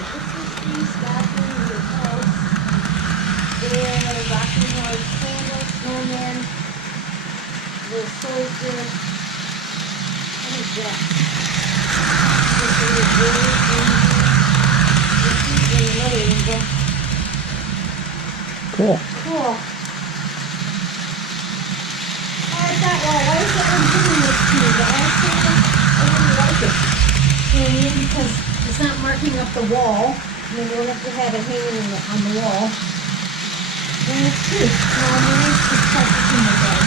East bathroom of your house. There, rocking horse, candle, snowman, little soldier. What is that? This is a really another window. Cool. Cool. I thought, well, why is that one doing this to me? But I really like it. You know what I mean? Because it's not marking up the wall. I mean, you don't have to have it hanging on the wall. And it's cute. Now, I'm going to touch it in the bed.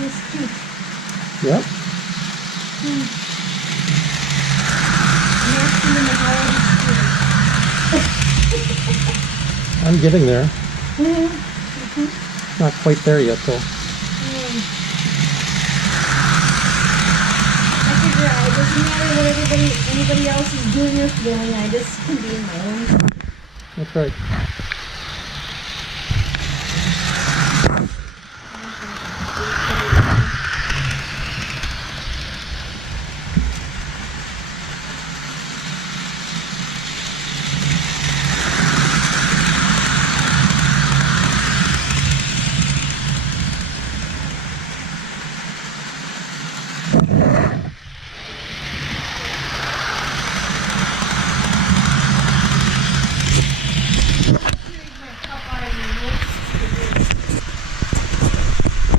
It's cute. Yep. Napkin in the holiday spirit. I'm getting there. Mm-hmm. Not quite there yet, though. I figure it doesn't matter what anybody else is doing or feeling. I just can be in my own. That's right.